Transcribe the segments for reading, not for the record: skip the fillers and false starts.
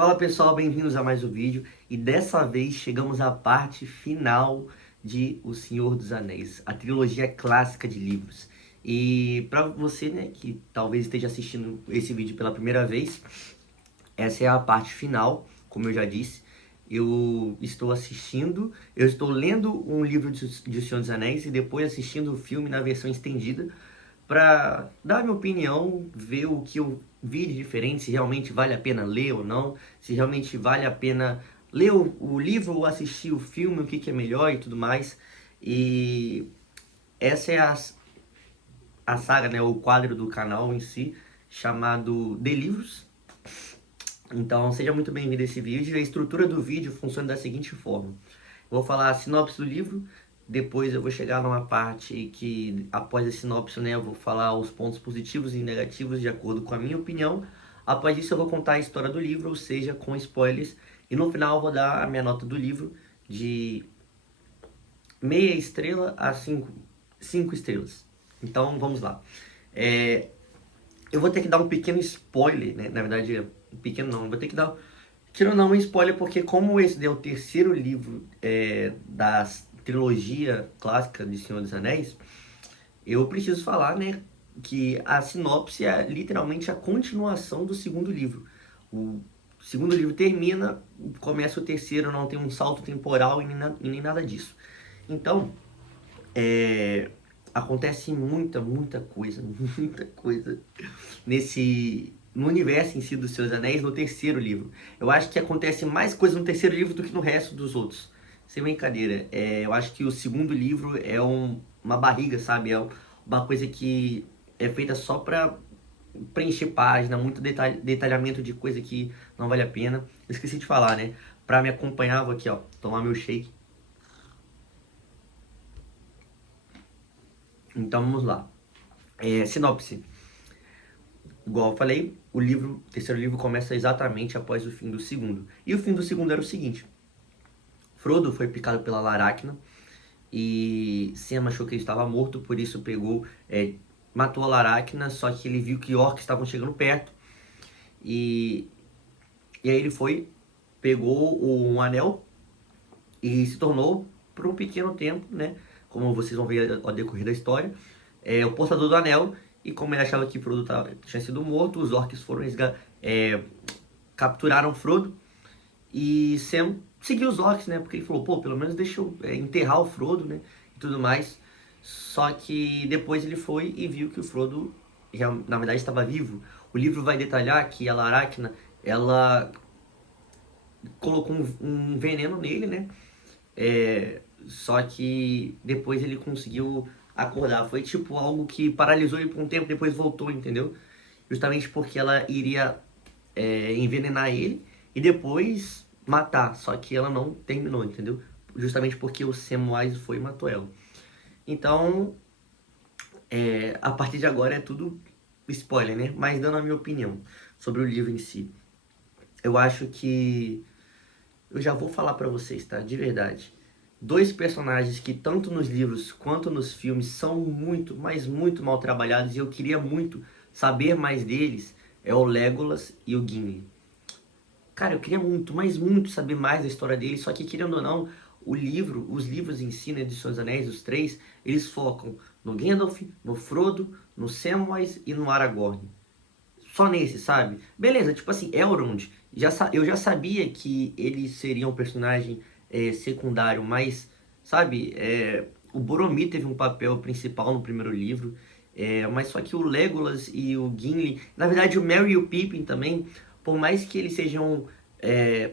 Fala pessoal, bem-vindos a mais um vídeo e dessa vez chegamos à parte final de O Senhor dos Anéis, a trilogia clássica de livros. E para você, né, que talvez esteja assistindo esse vídeo pela primeira vez, essa é a parte final, como eu já disse. Eu estou lendo um livro de O Senhor dos Anéis e depois assistindo o filme na versão estendida para dar minha opinião, ver o que eu vi de diferente, se realmente vale a pena ler ou não, se realmente vale a pena ler o livro ou assistir o filme, o que é melhor e tudo mais. E essa é a saga, né, o quadro do canal em si, chamado De Livros. Então, seja muito bem-vindo a esse vídeo. A estrutura do vídeo funciona da seguinte forma. Eu vou falar a sinopse do livro, depois eu vou chegar numa parte que, após a sinopse, né, eu vou falar os pontos positivos e negativos de acordo com a minha opinião. Após isso, eu vou contar a história do livro, ou seja, com spoilers. E no final, eu vou dar a minha nota do livro de meia estrela a cinco estrelas. Então, vamos lá. Eu vou ter que dar um pequeno spoiler, né? Na verdade, um pequeno não, vou ter que dar... Quero não um spoiler, porque como esse é o terceiro livro da trilogia clássica de Senhor dos Anéis, eu preciso falar, né, que a sinopse é literalmente a continuação do segundo livro. O segundo livro termina, começa o terceiro, não tem um salto temporal e nem nada disso. Então, acontece muita coisa, muita coisa no universo em si dos Seus Anéis no terceiro livro. Eu acho que acontece mais coisa no terceiro livro do que no resto dos outros. Sem brincadeira. Eu acho que o segundo livro é uma barriga, sabe? É uma coisa que é feita só pra preencher página, muito detalhamento de coisa que não vale a pena. Eu esqueci de falar, né? Pra me acompanhar, vou aqui, ó, tomar meu shake. Então vamos lá. Sinopse. Igual eu falei, o terceiro livro começa exatamente após o fim do segundo. E o fim do segundo era o seguinte: Frodo foi picado pela Laracna e Sam achou que ele estava morto, por isso matou a Laracna, só que ele viu que orcs estavam chegando perto e, e aí ele pegou um anel e se tornou, por um pequeno tempo, né, como vocês vão ver ao decorrer da história, o portador do anel. E como ele achava que Frodo tinha sido morto, os orcs capturaram Frodo. E Sam seguiu os orcs, né? Porque ele falou, pô, pelo menos deixa eu enterrar o Frodo, né? E tudo mais. Só que depois ele foi e viu que o Frodo, na verdade, estava vivo. O livro vai detalhar que a Laracna, ela colocou um veneno nele, né? Só que depois ele conseguiu acordar. Foi tipo algo que paralisou ele por um tempo, depois voltou, entendeu? Justamente porque ela iria envenenar ele e depois matar. Só que ela não terminou, entendeu? Justamente porque o Samwise foi e matou ela. Então, a partir de agora é tudo spoiler, né? Mas dando a minha opinião sobre o livro em si. Eu acho que... Eu já vou falar pra vocês, tá? De verdade. Dois personagens que tanto nos livros quanto nos filmes são muito, mas muito mal trabalhados e eu queria muito saber mais deles, é o Legolas e o Gimli. Cara, eu queria muito, mas muito saber mais da história deles, só que querendo ou não, os livros em si, né, de Senhor dos Anéis, os três, eles focam no Gandalf, no Frodo, no Samwise e no Aragorn. Só nesse, sabe? Beleza, tipo assim, Elrond, eu já sabia que ele seria um personagem secundário, mas, sabe, o Boromir teve um papel principal no primeiro livro, mas só que o Legolas e o Gimli, na verdade o Merry e o Pippin também, por mais que eles sejam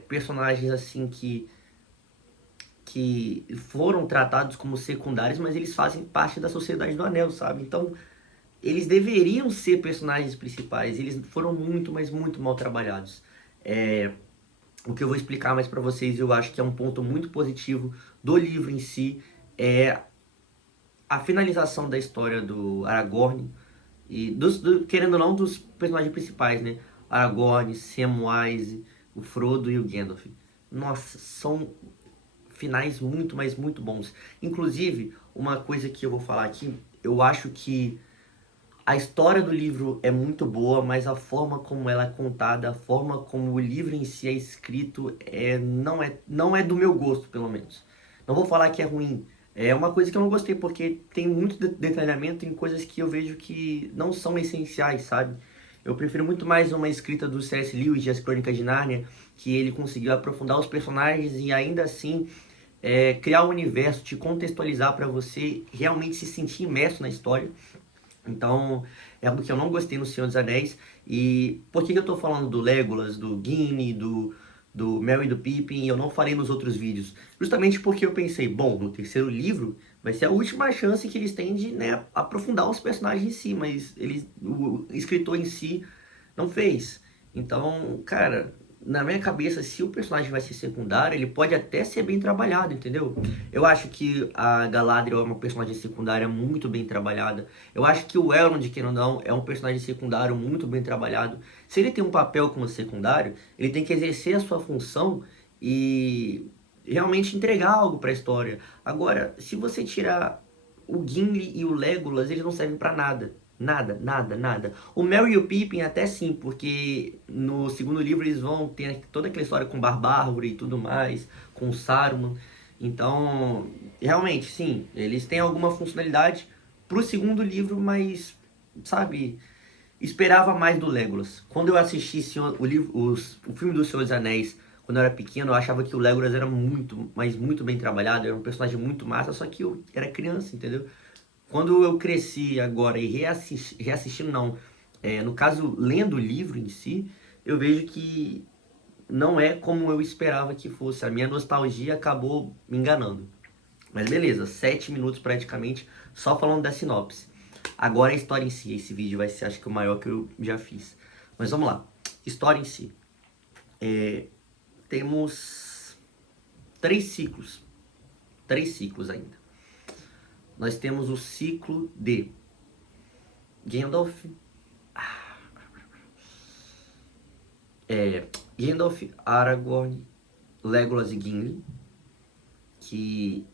personagens assim que foram tratados como secundários, mas eles fazem parte da Sociedade do Anel, sabe? Então, eles deveriam ser personagens principais, eles foram muito, mas muito mal trabalhados. O que eu vou explicar mais pra vocês, eu acho que é um ponto muito positivo do livro em si, é a finalização da história do Aragorn, e querendo ou não, dos personagens principais, né? Aragorn, Samwise, o Frodo e o Gandalf. Nossa, são finais muito, mas muito bons. Inclusive, uma coisa que eu vou falar aqui, eu acho que A história do livro é muito boa, mas a forma como ela é contada, a forma como o livro em si é escrito, não é do meu gosto, pelo menos. Não vou falar que é ruim. É uma coisa que eu não gostei, porque tem muito detalhamento em coisas que eu vejo que não são essenciais, sabe? Eu prefiro muito mais uma escrita do C.S. Lewis de As Crônicas de Nárnia, que ele conseguiu aprofundar os personagens e ainda assim criar um universo, te contextualizar para você realmente se sentir imerso na história. Então, é algo que eu não gostei no Senhor dos Anéis. E por que que eu tô falando do Legolas, do Gimli, do Merry e do Pippin e eu não falei nos outros vídeos? Justamente porque eu pensei, bom, no terceiro livro vai ser a última chance que eles têm de, né, aprofundar os personagens em si, mas o escritor em si não fez. Então, cara, na minha cabeça, se o personagem vai ser secundário, ele pode até ser bem trabalhado, entendeu? Eu acho que a Galadriel é uma personagem secundária muito bem trabalhada. Eu acho que o Elrond, que não é um personagem secundário muito bem trabalhado. Se ele tem um papel como secundário, ele tem que exercer a sua função e realmente entregar algo para a história. Agora, se você tirar o Gimli e o Legolas, eles não servem para nada. Nada, nada, nada. O Merry e o Pippin até sim, porque no segundo livro eles vão ter toda aquela história com Barbárvore e tudo mais, com Saruman. Então, realmente, sim, eles têm alguma funcionalidade pro segundo livro, mas, sabe, esperava mais do Legolas. Quando eu assisti o filme do Senhor dos Anéis, quando eu era pequeno, eu achava que o Legolas era muito, mas muito bem trabalhado, era um personagem muito massa, só que eu era criança, entendeu? Quando eu cresci agora e reassistindo não, no caso, lendo o livro em si, eu vejo que não é como eu esperava que fosse. A minha nostalgia acabou me enganando. Mas beleza, 7 minutos praticamente só falando da sinopse. Agora a história em si. Esse vídeo vai ser, acho que, o maior que eu já fiz. Mas vamos lá. História em si. Temos 3 ciclos. 3 ciclos ainda. Nós temos o ciclo de Gandalf, Gandalf, Aragorn, Legolas e Gimli, que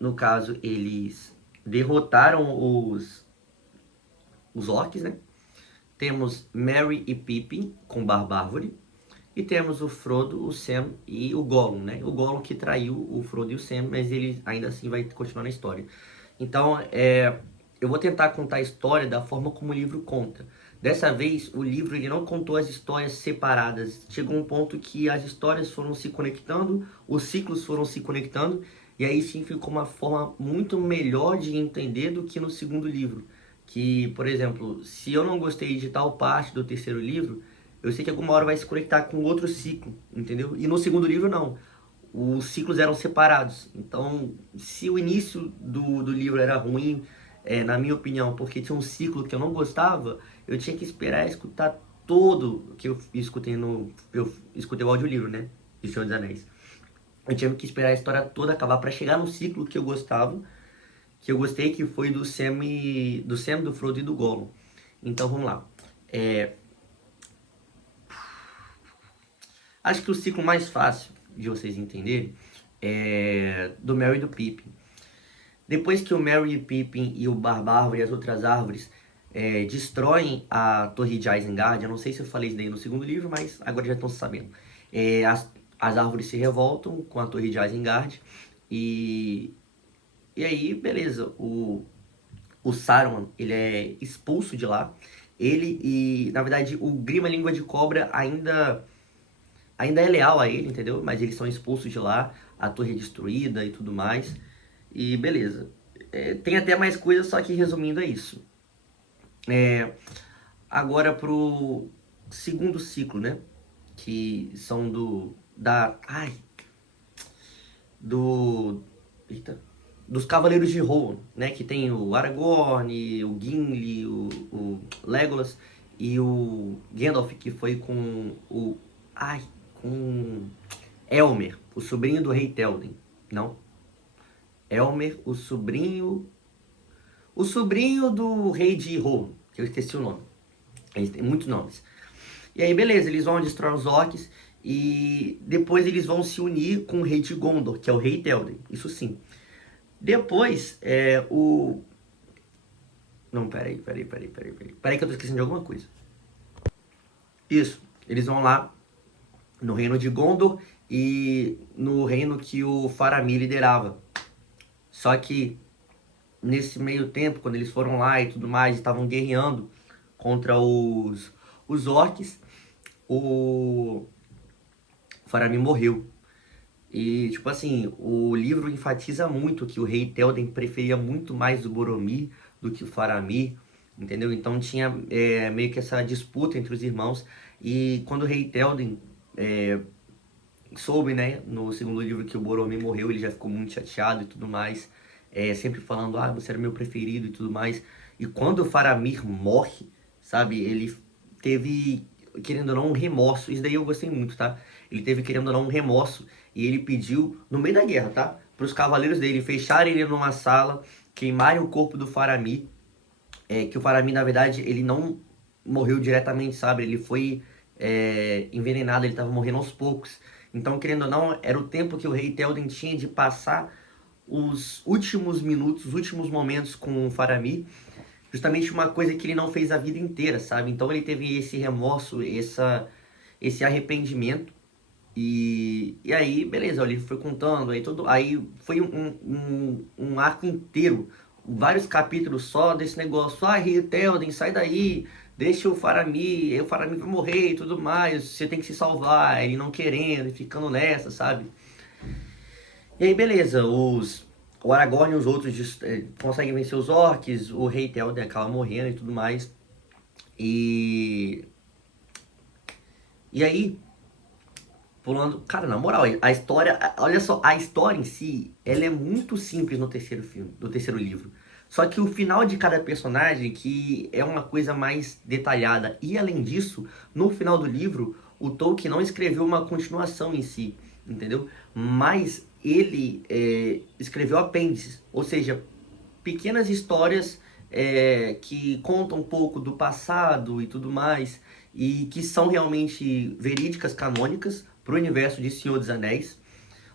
no caso eles derrotaram os orcs, né? Temos Merry e Pippin com Barbárvore. E temos o Frodo, o Sam e o Gollum, né? O Gollum que traiu o Frodo e o Sam, mas ele ainda assim vai continuar na história. Então, eu vou tentar contar a história da forma como o livro conta. Dessa vez, o livro ele não contou as histórias separadas. Chegou um ponto que as histórias foram se conectando, os ciclos foram se conectando, e aí sim ficou uma forma muito melhor de entender do que no segundo livro. Que, por exemplo, se eu não gostei de tal parte do terceiro livro, eu sei que alguma hora vai se conectar com outro ciclo, entendeu? E no segundo livro, não. Os ciclos eram separados. Então, se o início do livro era ruim, na minha opinião, porque tinha um ciclo que eu não gostava, eu tinha que esperar escutar todo que eu escutei no. Eu escutei o audiolivro, né? De Senhor dos Anéis. Eu tinha que esperar a história toda acabar para chegar no ciclo que eu gostava, que eu gostei, que foi do Sam, do Frodo e do Gollum. Então vamos lá. Acho que o ciclo mais fácil de vocês entenderem é do Merry e do Pippin. Depois que o Merry e Pippin e o Barbárvore e as outras árvores destroem a Torre de Isengard, eu não sei se eu falei isso daí no segundo livro, mas agora já estão sabendo. As árvores se revoltam com a Torre de Isengard e aí, beleza, o Saruman, ele é expulso de lá. Ele e, na verdade, o Grima Língua de Cobra ainda é leal a ele, entendeu? Mas eles são expulsos de lá, a torre é destruída e tudo mais. E beleza. Tem até mais coisas, só que resumindo é isso. Agora pro segundo ciclo, né? Que são do, eita, dos Cavaleiros de Rohan, né? Que tem o Aragorn, o Gimli, o Legolas e o Gandalf, que foi com Elmer, o sobrinho do rei Théoden. Não. Elmer, o sobrinho do rei de Rohan, que eu esqueci o nome. Eles têm muitos nomes. E aí, beleza, eles vão destruir os orcs e depois eles vão se unir com o rei de Gondor, que é o rei Théoden. Isso sim. Depois, Não, peraí que eu tô esquecendo de alguma coisa. Isso, eles vão lá no reino de Gondor e no reino que o Faramir liderava. Só que nesse meio tempo, quando eles foram lá e tudo mais, estavam guerreando contra os orcs, o Faramir morreu. E, tipo assim, o livro enfatiza muito que o rei Théoden preferia muito mais o Boromir do que o Faramir, entendeu? Então tinha meio que essa disputa entre os irmãos. E quando o rei Théoden soube, né, no segundo livro que o Boromir morreu, ele já ficou muito chateado e tudo mais, sempre falando, ah, você era meu preferido e tudo mais. E quando o Faramir morre, sabe, ele teve, querendo ou não, um remorso. Isso daí eu gostei muito, tá? Ele teve, querendo ou não, um remorso e ele pediu, no meio da guerra, tá? Para os cavaleiros dele fecharem ele numa sala, queimarem o corpo do Faramir, que o Faramir, na verdade, ele não morreu diretamente, sabe? Ele foi envenenado, ele estava morrendo aos poucos. Então, querendo ou não, era o tempo que o rei Théoden tinha de passar os últimos minutos, os últimos momentos com o Faramir, justamente uma coisa que ele não fez a vida inteira, sabe? Então ele teve esse remorso, esse arrependimento. E aí, beleza, ele foi contando, aí foi um arco inteiro, vários capítulos só desse negócio, ah, Rei Théoden, sai daí, deixa o Faramir vai morrer e tudo mais, você tem que se salvar, ele não querendo, e ficando nessa, sabe? E aí, beleza, o Aragorn e os outros conseguem vencer os orcs, o Rei Théoden acaba morrendo e tudo mais, e, e aí, pulando. Cara, na moral, a história. Olha só, a história em si, ela é muito simples no terceiro filme, no terceiro livro. Só que o final de cada personagem, que é uma coisa mais detalhada. E além disso, no final do livro, o Tolkien não escreveu uma continuação em si, entendeu? Mas ele escreveu apêndices, ou seja, pequenas histórias que contam um pouco do passado e tudo mais, e que são realmente verídicas, canônicas, para o universo de Senhor dos Anéis.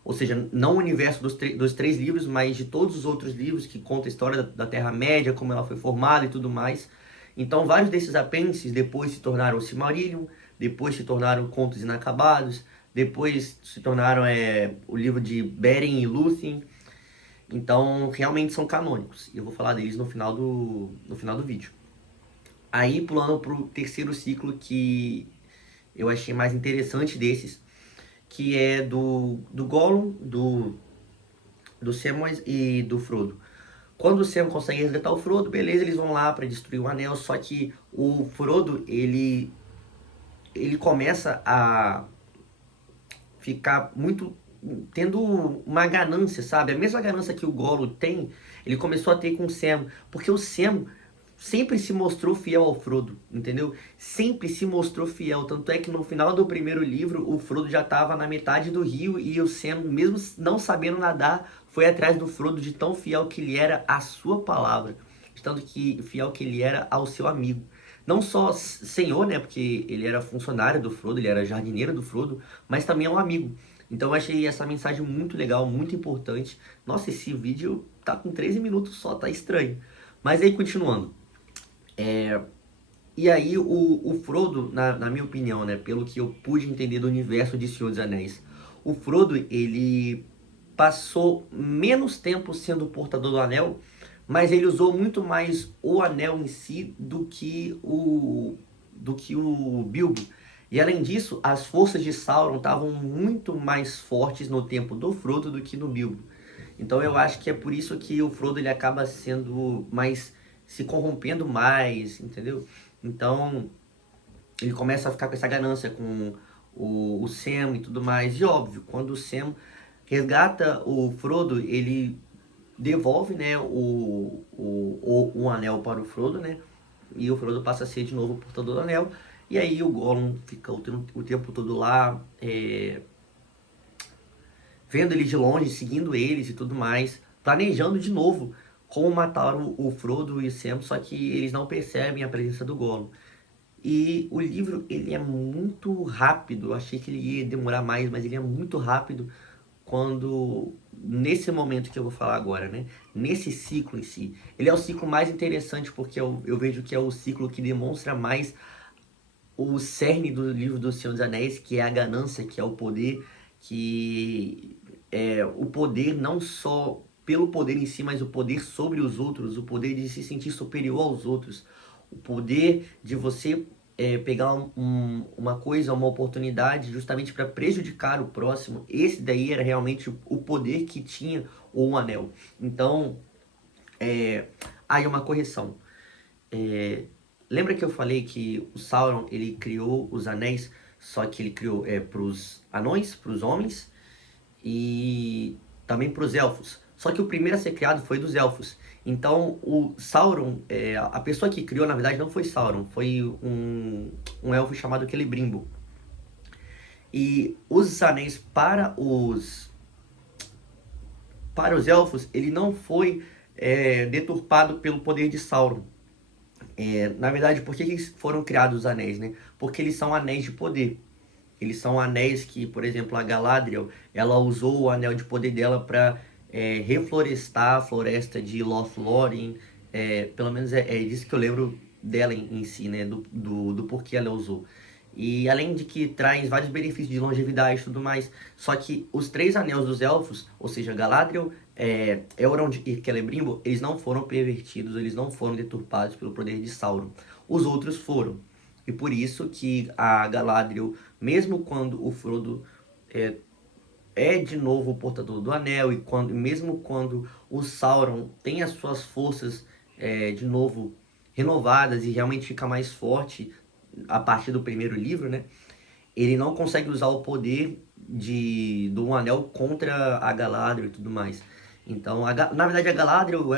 Ou seja, não o universo dos três livros, mas de todos os outros livros que contam a história da Terra-média, como ela foi formada e tudo mais. Então, vários desses apêndices depois se tornaram o Silmarillion, depois se tornaram Contos Inacabados, depois se tornaram o livro de Beren e Lúthien. Então, realmente são canônicos. E eu vou falar deles no final do vídeo. Aí, pulando pro terceiro ciclo que eu achei mais interessante desses, que é do Gollum, do Samwise e do Frodo. Quando o Sam consegue resgatar o Frodo, beleza, eles vão lá para destruir o anel, só que o Frodo, ele começa a ficar muito tendo uma ganância, sabe? A mesma ganância que o Gollum tem, ele começou a ter com o Sam, porque o Sam sempre se mostrou fiel ao Frodo, entendeu? Sempre se mostrou fiel, tanto é que no final do primeiro livro, o Frodo já estava na metade do rio e o Sam, mesmo não sabendo nadar, foi atrás do Frodo de tão fiel que ele era à sua palavra, de tanto que fiel que ele era ao seu amigo. Não só senhor, né, porque ele era funcionário do Frodo, ele era jardineiro do Frodo, mas também é um amigo. Então eu achei essa mensagem muito legal, muito importante. Nossa, esse vídeo tá com 13 minutos só, tá estranho. Mas aí, continuando. E aí, o Frodo, na minha opinião, né, pelo que eu pude entender do universo de Senhor dos Anéis, o Frodo, ele passou menos tempo sendo o portador do anel, mas ele usou muito mais o anel em si do que o Bilbo. E além disso, as forças de Sauron estavam muito mais fortes no tempo do Frodo do que no Bilbo. Então eu acho que é por isso que o Frodo ele acaba sendo mais se corrompendo mais, entendeu? Então ele começa a ficar com essa ganância com o Sam e tudo mais. E óbvio, quando o Sam resgata o Frodo, ele devolve, né, o anel para o Frodo, né? E o Frodo passa a ser de novo o portador do anel. E aí o Gollum fica o tempo todo lá, vendo ele de longe, seguindo eles e tudo mais, planejando de novo como matar o Frodo e o Sam, só que eles não percebem a presença do Gollum. E o livro, ele é muito rápido, eu achei que ele ia demorar mais, mas ele é muito rápido, quando, nesse momento que eu vou falar agora, né? Nesse ciclo em si, ele é o ciclo mais interessante porque eu vejo que é o ciclo que demonstra mais o cerne do livro do Senhor dos Anéis, que é a ganância, que é o poder, que é o poder não só pelo poder em si, mas o poder sobre os outros, o poder de se sentir superior aos outros, o poder de você pegar uma coisa, uma oportunidade justamente para prejudicar o próximo. Esse daí era realmente o poder que tinha o anel. Então, aí uma correção. É, lembra que eu falei que o Sauron ele criou os anéis, só que ele criou para os anões, para os homens e também para os elfos. Só que o primeiro a ser criado foi dos elfos. Então o Sauron, a pessoa que criou na verdade não foi Sauron, foi um elfo chamado Celebrimbor. E os anéis para os elfos, ele não foi deturpado pelo poder de Sauron. Na verdade, por que foram criados os anéis, né? Porque eles são anéis de poder. Eles são anéis que, por exemplo, a Galadriel, ela usou o anel de poder dela para reflorestar a floresta de Lothlórien. Pelo menos é disso que eu lembro dela em si, né? Do porquê ela usou. E além de que traz vários benefícios de longevidade e tudo mais. Só que os três anéis dos elfos, ou seja, Galadriel, Elrond e Celebrimbor, eles não foram pervertidos, eles não foram deturpados pelo poder de Sauron. Os outros foram. E por isso que a Galadriel, mesmo quando o Frodo é, é de novo o portador do anel, e mesmo quando o Sauron tem as suas forças de novo renovadas e realmente fica mais forte a partir do primeiro livro, né? Ele não consegue usar o poder do anel contra a Galadriel e tudo mais. Então, na verdade, a Galadriel, o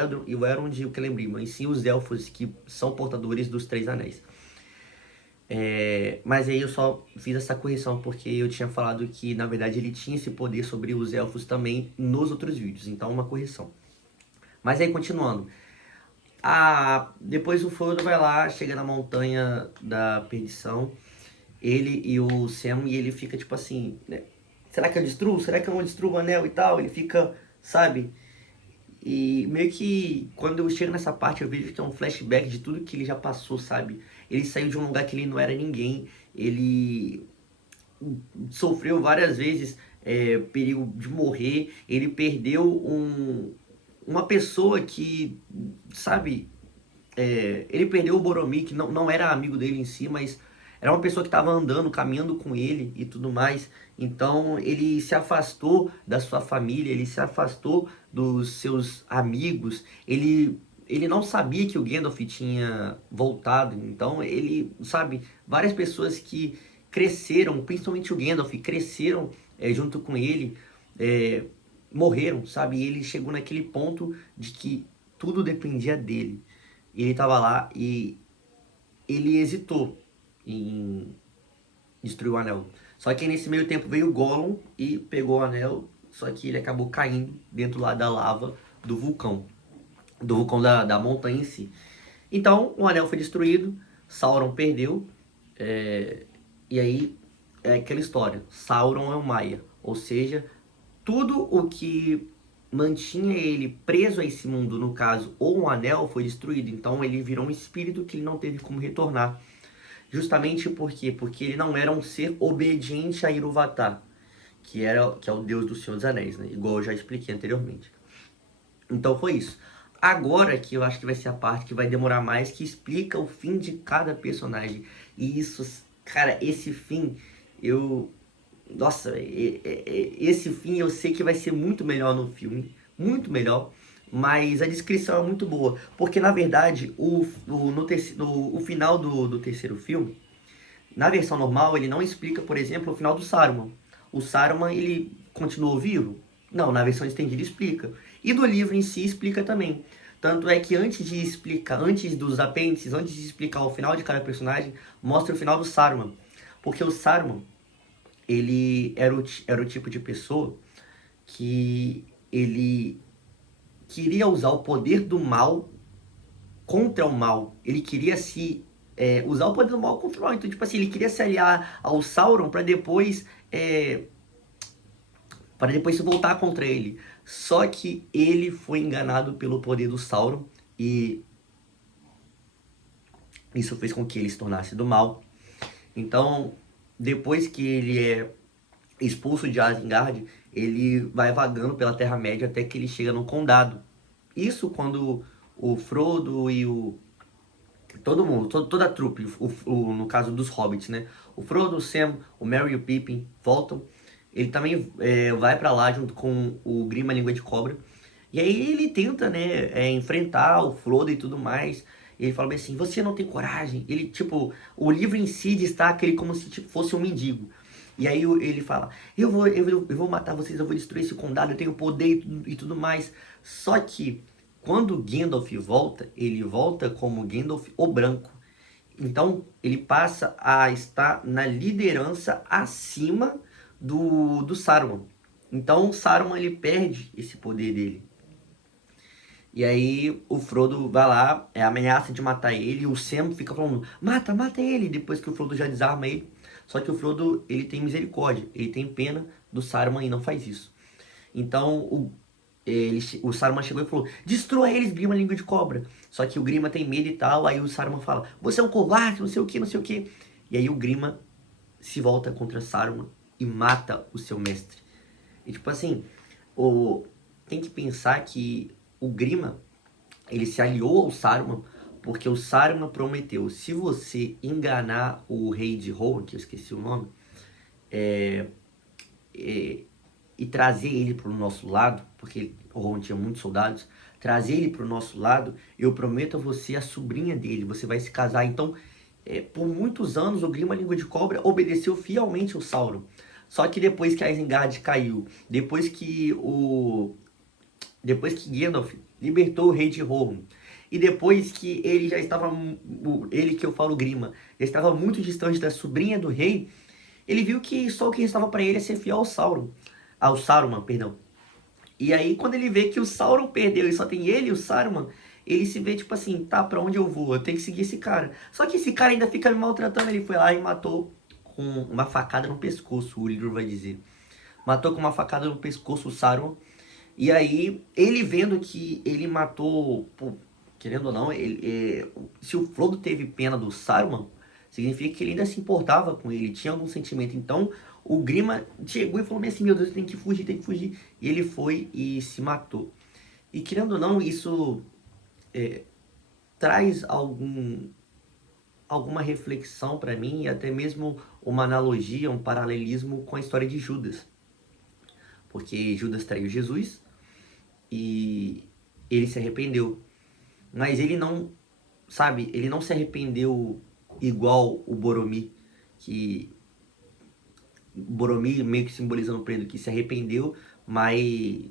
Elrond e o Celebrimbor, em si os elfos que são portadores dos três anéis. Mas aí eu só fiz essa correção porque eu tinha falado que, na verdade, ele tinha esse poder sobre os elfos também nos outros vídeos. Então, uma correção. Mas aí, continuando. Depois o Frodo vai lá, chega na montanha da perdição. Ele e o Sam, e ele fica tipo assim, né? Será que eu destruo? Será que eu não destruo o anel e tal? Ele fica, sabe? E meio que quando eu chego nessa parte eu vejo que é um flashback de tudo que ele já passou, sabe? Ele saiu de um lugar que ele não era ninguém, ele sofreu várias vezes perigo de morrer, ele perdeu uma pessoa que, sabe, ele perdeu o Boromir, que não era amigo dele em si, mas era uma pessoa que estava andando, caminhando com ele e tudo mais. Então ele se afastou da sua família, ele se afastou dos seus amigos. Ele não sabia que o Gandalf tinha voltado. Então ele, sabe, várias pessoas que cresceram, principalmente o Gandalf, cresceram junto com ele, é, morreram, sabe? E ele chegou naquele ponto de que tudo dependia dele. E ele estava lá e ele hesitou em destruir o anel. Só que nesse meio tempo veio o Gollum e pegou o anel, só que ele acabou caindo dentro lá da lava do vulcão da montanha em si. Então o anel foi destruído, Sauron perdeu, e aí é aquela história, Sauron é o Maia, ou seja, tudo o que mantinha ele preso a esse mundo, no caso, ou um anel, foi destruído. Então ele virou um espírito que ele não teve como retornar. Justamente por quê? Porque ele não era um ser obediente a Iluvatar, que é o deus do Senhor dos Anéis, né? Igual eu já expliquei anteriormente. Então foi isso. Agora que eu acho que vai ser a parte que vai demorar mais, que explica o fim de cada personagem. E isso, cara, esse fim, eu. Nossa, esse fim eu sei que vai ser muito melhor no filme. Muito melhor. Mas a descrição é muito boa. Porque na verdade, no final do terceiro filme, na versão normal, ele não explica, por exemplo, o final do Saruman. O Saruman, ele continuou vivo? Não, na versão estendida explica. E do livro em si explica também. Tanto é que antes de explicar, antes dos apêndices, antes de explicar o final de cada personagem, mostra o final do Saruman. Porque o Saruman, ele era o tipo de pessoa que ele queria usar o poder do mal contra o mal. Ele queria usar o poder do mal contra o mal. Então, tipo assim, ele queria se aliar ao Sauron para depois para depois se voltar contra ele. Só que ele foi enganado pelo poder do Sauron e isso fez com que ele se tornasse do mal. Então, depois que ele é expulso de Asgard, ele vai vagando pela Terra-média até que ele chega no Condado. Isso quando o Frodo e o todo mundo, toda a trupe, no caso dos hobbits, né? O Frodo, o Sam, o Merry e o Pippin voltam. Ele também vai pra lá junto com o Grima Língua de Cobra. E aí ele tenta, né, enfrentar o Frodo e tudo mais. E ele fala bem assim, você não tem coragem. Ele, tipo, o livro em si destaca ele como se tipo, fosse um mendigo. E aí ele fala, eu vou matar vocês, eu vou destruir esse condado, eu tenho poder e tudo mais. Só que quando Gandalf volta, ele volta como Gandalf o Branco. Então ele passa a estar na liderança acima do Saruman. Então Saruman ele perde esse poder dele. E aí o Frodo vai lá, ameaça de matar ele, e o Sam fica falando, mata, mata ele, depois que o Frodo já desarma ele. Só que o Frodo, ele tem misericórdia, ele tem pena do Saruman e não faz isso. Então o Saruman chegou e falou, destrua eles, Grima Língua de Cobra. Só que o Grima tem medo e tal, aí o Saruman fala, você é um covarde, não sei o que, não sei o que. E aí o Grima se volta contra Saruman e mata o seu mestre. E tipo assim, tem que pensar que o Grima, ele se aliou ao Saruman porque o Saruman prometeu, se você enganar o rei de Rohan, que eu esqueci o nome, e trazer ele para o nosso lado, porque o Rohan tinha muitos soldados, trazer ele para o nosso lado, eu prometo a você a sobrinha dele, você vai se casar. Então, por muitos anos, o Grima Língua de Cobra obedeceu fielmente ao Sauron. Só que depois que a Isengard caiu, depois que Gandalf libertou o rei de Rohan, e depois que ele já estava, ele que eu falo Grima, já estava muito distante da sobrinha do rei, ele viu que só o que restava para ele é ser fiel ao Saruman, perdão. E aí quando ele vê que o Sauron perdeu e só tem ele e o Saruman, ele se vê tipo assim, tá, pra onde eu vou? Eu tenho que seguir esse cara. Só que esse cara ainda fica me maltratando, ele foi lá e matou com uma facada no pescoço, o livro vai dizer. Matou com uma facada no pescoço o Saruman. E aí, ele vendo que ele matou, pô, querendo ou não, se o Frodo teve pena do Saruman, significa que ele ainda se importava com ele, tinha algum sentimento. Então, o Grima chegou e falou assim, meu Deus, tem que fugir, tem que fugir. E ele foi e se matou. E querendo ou não, isso traz alguma reflexão para mim, e até mesmo uma analogia, um paralelismo com a história de Judas. Porque Judas traiu Jesus, e ele se arrependeu. Mas ele não, sabe, ele não se arrependeu igual o Boromir, que Boromir meio que simbolizando o Pedro, que se arrependeu, mas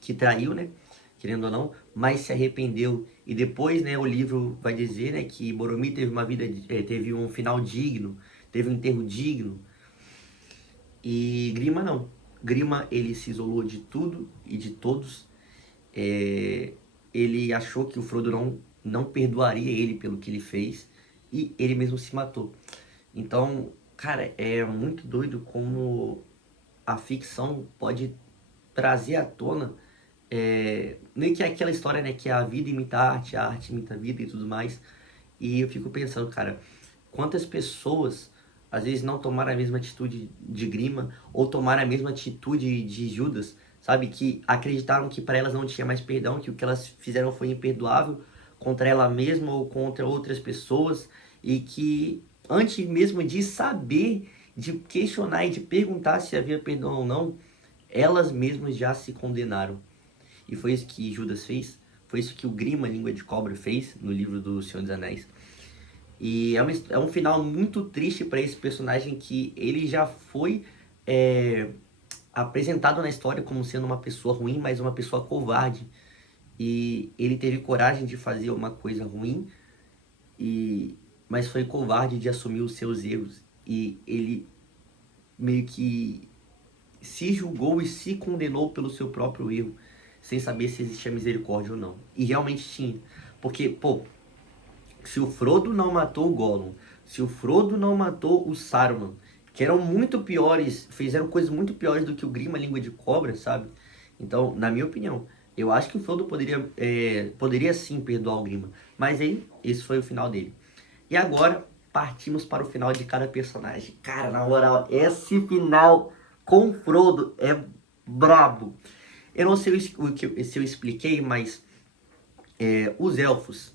que traiu, né? Querendo ou não, mas se arrependeu. E depois, né, o livro vai dizer, né, que Boromir teve uma vida, teve um final digno, teve um enterro digno. E Grima não. Grima, ele se isolou de tudo e de todos. Ele achou que o Frodo não perdoaria ele pelo que ele fez e ele mesmo se matou. Então, cara, é muito doido como a ficção pode trazer à tona meio que aquela história, né, que a vida imita a arte imita a vida e tudo mais. E eu fico pensando, cara, quantas pessoas às vezes não tomaram a mesma atitude de Grima ou tomaram a mesma atitude de Judas, sabe? Que acreditaram que para elas não tinha mais perdão, que o que elas fizeram foi imperdoável contra ela mesma ou contra outras pessoas e que antes mesmo de saber, de questionar e de perguntar se havia perdão ou não, elas mesmas já se condenaram. E foi isso que Judas fez, foi isso que o Grima, Língua de Cobra, fez no livro do Senhor dos Anéis. E é um final muito triste para esse personagem que ele já foi apresentado na história como sendo uma pessoa ruim, mas uma pessoa covarde. E ele teve coragem de fazer uma coisa ruim, mas foi covarde de assumir os seus erros. E ele meio que se julgou e se condenou pelo seu próprio erro, sem saber se existia misericórdia ou não. E realmente tinha. Porque, pô, se o Frodo não matou o Gollum, se o Frodo não matou o Saruman, que eram muito piores, fizeram coisas muito piores do que o Grima Língua de Cobra, sabe? Então, na minha opinião, eu acho que o Frodo poderia sim perdoar o Grima. Mas aí, esse foi o final dele. E agora, partimos para o final de cada personagem. Cara, na moral, esse final com o Frodo é brabo. Eu não sei se eu expliquei, mas os elfos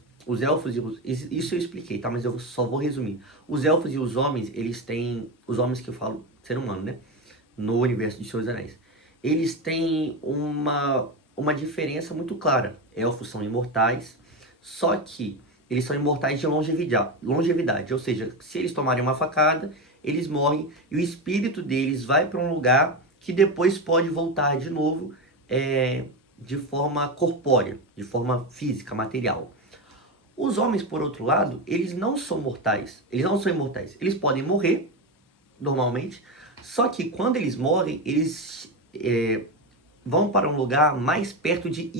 isso eu expliquei, tá? Mas eu só vou resumir. Os elfos e os homens, eles têm, os homens que eu falo, ser humano, né? No universo de Senhor dos Anéis. Eles têm uma diferença muito clara. Elfos são imortais, só que eles são imortais de longevidade, ou seja, se eles tomarem uma facada, eles morrem e o espírito deles vai para um lugar que depois pode voltar de novo de forma corpórea, de forma física, material. Os homens, por outro lado, eles não são mortais, eles não são imortais. Eles podem morrer, normalmente, só que quando eles morrem, eles vão para um lugar mais perto de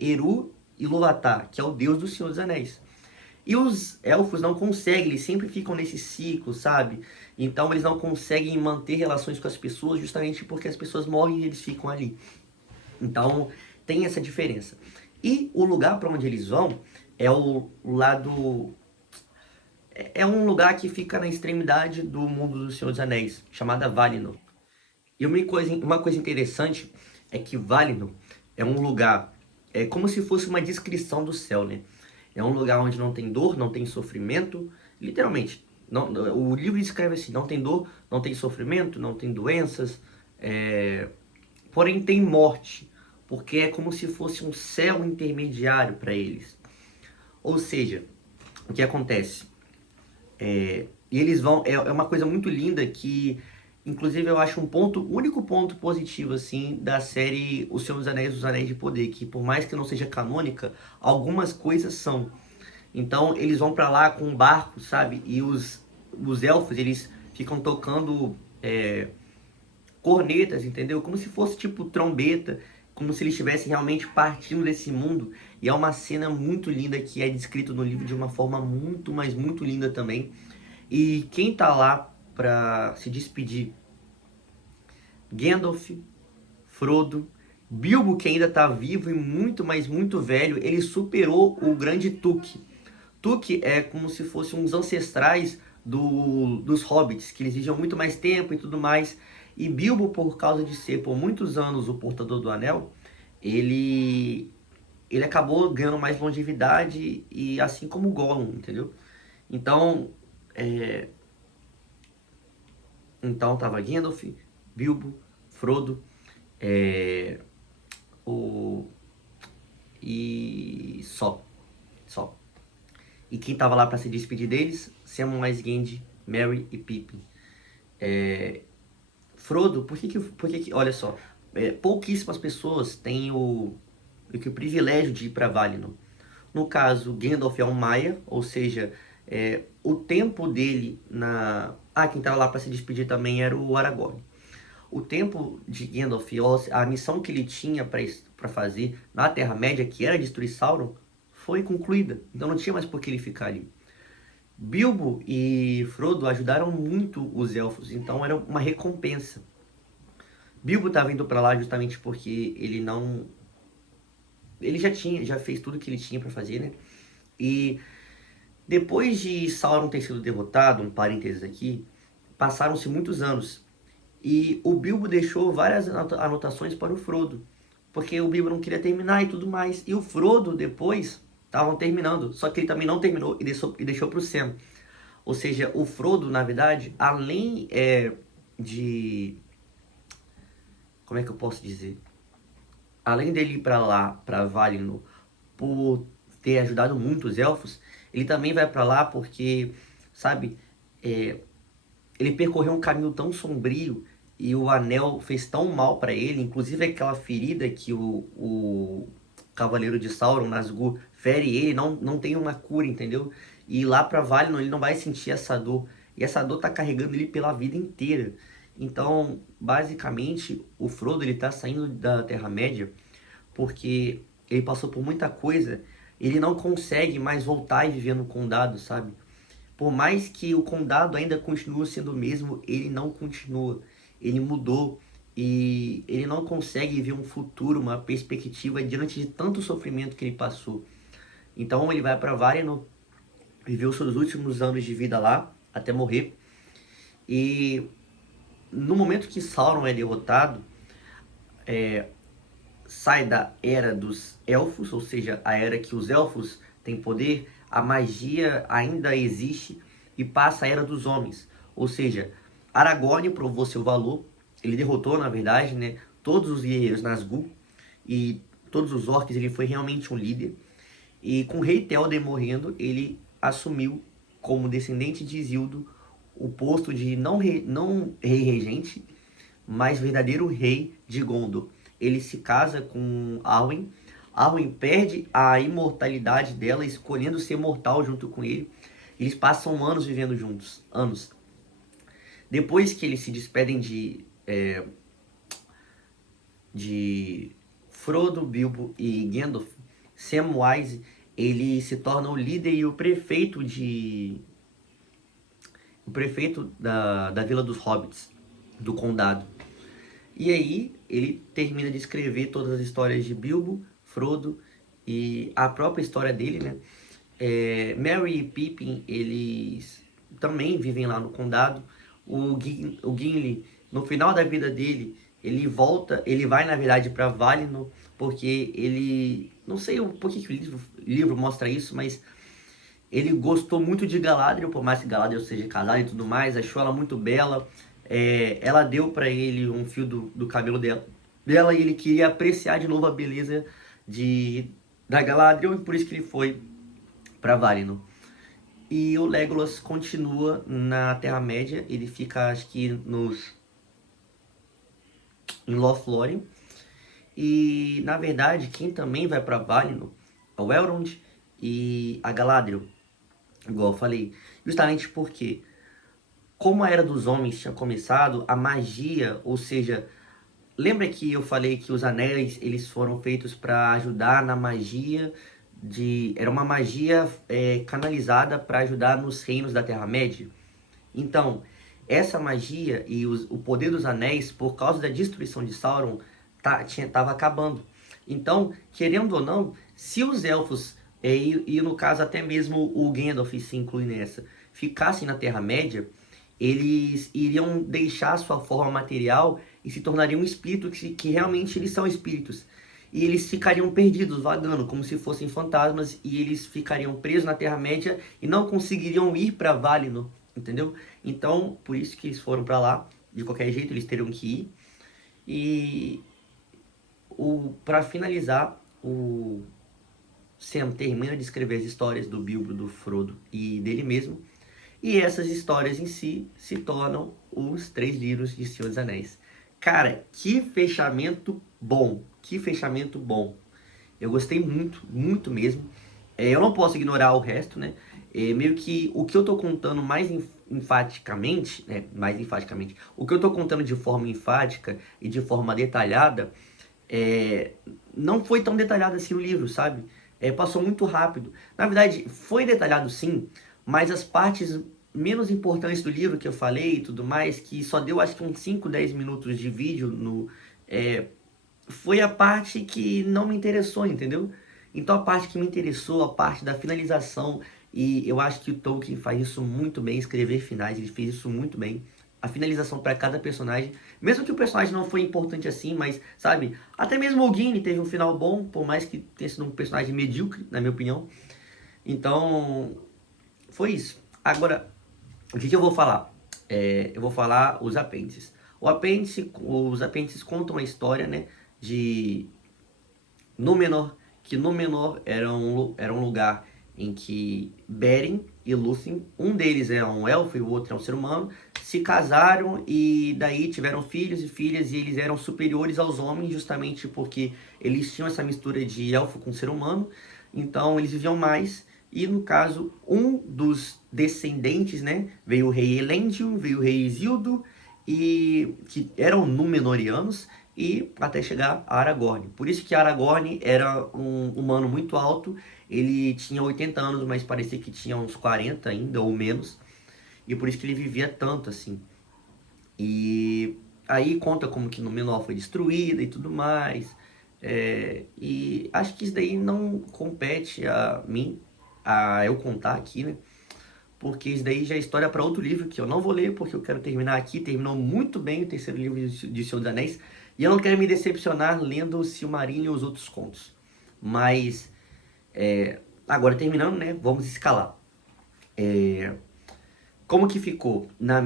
Eru Ilúvatar, que é o deus do Senhor dos Anéis. E os elfos não conseguem, eles sempre ficam nesse ciclo, sabe? Então eles não conseguem manter relações com as pessoas justamente porque as pessoas morrem e eles ficam ali. Então tem essa diferença. E o lugar para onde eles vão é o lado. É um lugar que fica na extremidade do mundo do Senhor dos Anéis, chamada Valinor. E uma coisa interessante é que Valinor é um lugar, é como se fosse uma descrição do céu, né? É um lugar onde não tem dor, não tem sofrimento, literalmente. Não, o livro escreve assim, não tem dor, não tem sofrimento, não tem doenças, porém tem morte, porque é como se fosse um céu intermediário para eles. Ou seja, o que acontece? E eles vão. É uma coisa muito linda que, inclusive, eu acho o único ponto positivo, assim, da série O Senhor dos Anéis, Os Anéis de Poder, que por mais que não seja canônica, algumas coisas são. Então, eles vão pra lá com um barco, sabe? E os elfos, eles ficam tocando cornetas, entendeu? Como se fosse tipo trombeta, como se eles estivessem realmente partindo desse mundo. E é uma cena muito linda que é descrito no livro de uma forma muito, mas muito linda também. E quem tá lá pra se despedir? Gandalf, Frodo, Bilbo, que ainda tá vivo e muito, mas muito velho, ele superou o grande Tuque. Tuque é como se fossem uns ancestrais dos hobbits, que eles viviam muito mais tempo e tudo mais. E Bilbo, por causa de ser por muitos anos o portador do anel, ele, ele acabou ganhando mais longevidade, e assim como Gollum, entendeu? Então, é, então tava Gandalf, Bilbo, Frodo, é, o, e só. E quem tava lá para se despedir deles? Samwise Gamgee, Merry e Pippin. Frodo, olha só, pouquíssimas pessoas têm o privilégio de ir para Valinor. No caso, Gandalf é um Maia, ou seja, o tempo dele na... Ah, quem tava lá para se despedir também era o Aragorn. O tempo de Gandalf, a missão que ele tinha para fazer na Terra-média, que era destruir Sauron, foi concluída. Então não tinha mais por que ele ficar ali. Bilbo e Frodo ajudaram muito os elfos, então era uma recompensa. Bilbo estava indo para lá justamente porque ele não... Ele já fez tudo que ele tinha para fazer, né? E depois de Sauron ter sido derrotado, um parênteses aqui, passaram-se muitos anos. E o Bilbo deixou várias anotações para o Frodo, porque o Bilbo não queria terminar e tudo mais. E o Frodo depois estavam terminando, só que ele também não terminou e deixou para o Sam. Ou seja, o Frodo, na verdade, além de... Como é que eu posso dizer? Além dele ir para lá, para Valinor, por ter ajudado muito os elfos, ele também vai para lá porque, sabe, é, ele percorreu um caminho tão sombrio e o anel fez tão mal para ele, inclusive aquela ferida que o Cavaleiro de Sauron, Nazgûl, fere ele, não tem uma cura, entendeu? E lá para Valinor ele não vai sentir essa dor, e essa dor tá carregando ele pela vida inteira. Então, basicamente, o Frodo ele tá saindo da Terra-média porque ele passou por muita coisa, ele não consegue mais voltar e viver no condado, sabe? por mais que o condado ainda continue sendo o mesmo, ele não continua, ele mudou e ele não consegue ver um futuro, uma perspectiva diante de tanto sofrimento que ele passou. Então ele vai para Valinor, viveu seus últimos anos de vida lá, até morrer, e no momento que Sauron é derrotado, sai da era dos elfos, ou seja, a era que os elfos têm poder, a magia ainda existe e passa a era dos homens. Ou seja, Aragorn provou seu valor, ele derrotou, na verdade, né, todos os guerreiros Nazgûl e todos os orcs, ele foi realmente um líder. E com o rei Théoden morrendo, ele assumiu como descendente de Isildur o posto de não rei regente, mas verdadeiro rei de Gondor. Ele se casa com Arwen. Arwen perde a imortalidade dela, escolhendo ser mortal junto com ele. Eles passam anos vivendo juntos, anos. Depois que eles se despedem de Frodo, Bilbo e Gandalf, Samwise ele se torna o líder e o prefeito da Vila dos Hobbits, do condado. E aí ele termina de escrever todas as histórias de Bilbo, Frodo e a própria história dele, né? Merry e Pippin, eles também vivem lá no condado. O Gimli, no final da vida dele, ele volta, ele vai na verdade para Valinor, porque ele, não sei por que o livro mostra isso, mas ele gostou muito de Galadriel, por mais que Galadriel seja casada e tudo mais, achou ela muito bela. Ela deu para ele um fio do cabelo dela e ele queria apreciar de novo a beleza da Galadriel, e por isso que ele foi para Valinor. E o Legolas continua na Terra-média, ele fica, acho que, em Lothlórien. E, na verdade, quem também vai para Valinor é o Elrond e a Galadriel, igual eu falei. Justamente porque, como a Era dos Homens tinha começado, a magia, ou seja, lembra que eu falei que os anéis eles foram feitos para ajudar na magia era uma magia canalizada para ajudar nos reinos da Terra-média? Então, essa magia e o poder dos anéis, por causa da destruição de Sauron, tava acabando. Então, querendo ou não, se os elfos, e no caso até mesmo o Gandalf se inclui nessa, ficassem na Terra-média, eles iriam deixar sua forma material e se tornariam um espírito que realmente eles são espíritos. E eles ficariam perdidos, vagando, como se fossem fantasmas, e eles ficariam presos na Terra-média e não conseguiriam ir para Valinor, entendeu? Então, por isso que eles foram para lá. De qualquer jeito, eles teriam que ir. E para finalizar, o Sam termina de escrever as histórias do Bilbo, do Frodo e dele mesmo. E essas histórias em si se tornam os 3 livros de Senhor dos Anéis. Cara, que fechamento bom! Que fechamento bom! Eu gostei muito, muito mesmo. Eu não posso ignorar o resto, né? Meio que o que eu tô contando enfaticamente, o que eu tô contando de forma enfática e de forma detalhada, não foi tão detalhado assim o livro, sabe? Passou muito rápido. Na verdade, foi detalhado sim, mas as partes menos importantes do livro que eu falei e tudo mais, que só deu acho que uns 5, 10 minutos de vídeo foi a parte que não me interessou, entendeu? Então a parte que me interessou, a parte da finalização, e eu acho que o Tolkien faz isso muito bem, escrever finais, ele fez isso muito bem. A finalização para cada personagem, mesmo que o personagem não foi importante assim, mas, sabe, até mesmo o Gimli teve um final bom, por mais que tenha sido um personagem medíocre, na minha opinião. Então, foi isso. Agora, o que eu vou falar? Eu vou falar os apêndices. Os apêndices contam a história, né, de Númenor, que Númenor era um lugar em que Beren e Lúthien, um deles é um elfo e o outro é um ser humano, se casaram e daí tiveram filhos e filhas, e eles eram superiores aos homens justamente porque eles tinham essa mistura de elfo com ser humano, então eles viviam mais. E no caso, um dos descendentes, né, veio o rei Elendil, veio o rei Isildur, e que eram Númenóreanos, e até chegar a Aragorn. Por isso que Aragorn era um humano muito alto, ele tinha 80 anos, mas parecia que tinha uns 40 ainda, ou menos, e por isso que ele vivia tanto assim. E aí conta como que Númenor foi destruída e tudo mais. E acho que isso daí não compete a mim, a eu contar aqui, né? Porque isso daí já é história para outro livro que eu não vou ler, porque eu quero terminar aqui. Terminou muito bem o terceiro livro de Senhor dos Anéis. E eu não quero me decepcionar lendo o Silmarillion e os outros contos. Mas, agora terminando, né? Vamos escalar. Como que ficou, na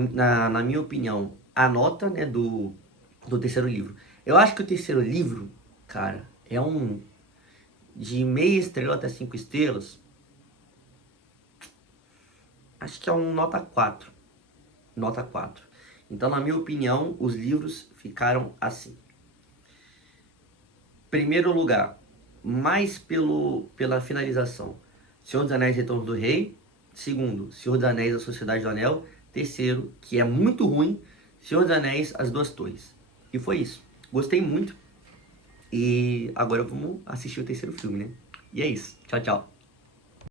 minha opinião, a nota, né, do terceiro livro? Eu acho que o terceiro livro, cara, é um de meia estrela até 5 estrelas. Acho que é um nota 4. Nota 4. Então, na minha opinião, os livros ficaram assim. Primeiro lugar, mais pela finalização. Senhor dos Anéis, Retorno do Rei. Segundo, Senhor dos Anéis, A Sociedade do Anel. Terceiro, que é muito ruim, Senhor dos Anéis, As Duas Torres. E foi isso. Gostei muito. E agora vamos assistir o terceiro filme, né? E é isso. Tchau, tchau.